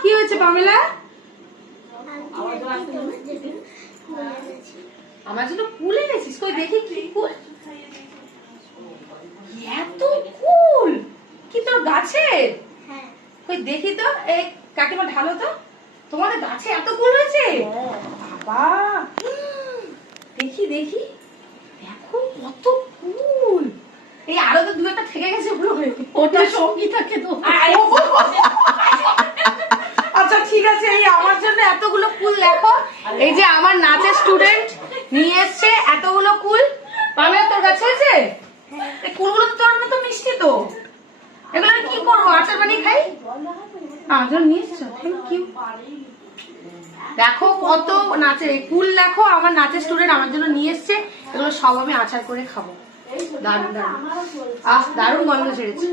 কি হয়েছে পামেলা? আমার জন্য কুল এনেছিস? কই দেখি কি কুল। এত কুল কি তোর গাছে? কই দেখি তো। এই কাকিমা ঢালো তো। তোমাদের গাছে এত কুল হয়েছে? বাবা দেখি দেখি, দেখো কত কুল। এই আরো তো দু একটা থেকে গেছে ওগুলো। ওটা সঙ্গী থাকে তো। আচ্ছা ঠিক আছে, এই আমার জন্য এতগুলো কুল দেখো। এই যে আমার নাচের স্টুডেন্ট নিয়ে এসছে এতগুলো কুল। পামেলা তোর কাছে হয়েছে? এই কুলগুলো তো তোর মতো মিষ্টি তো। এগুলো আমি কি করবো, আচার বানিয়ে খাই? আচার নিয়ে এসছো, থ্যাংক ইউ। দেখো কত নাচের এই কুল, দেখো আমার নাচের স্টুডেন্ট আমার জন্য নিয়ে এসছে। এগুলো সব আমি আচার করে খাবো। দারুণ দারুণ, দারুণ গন্ধ ছেড়েছে।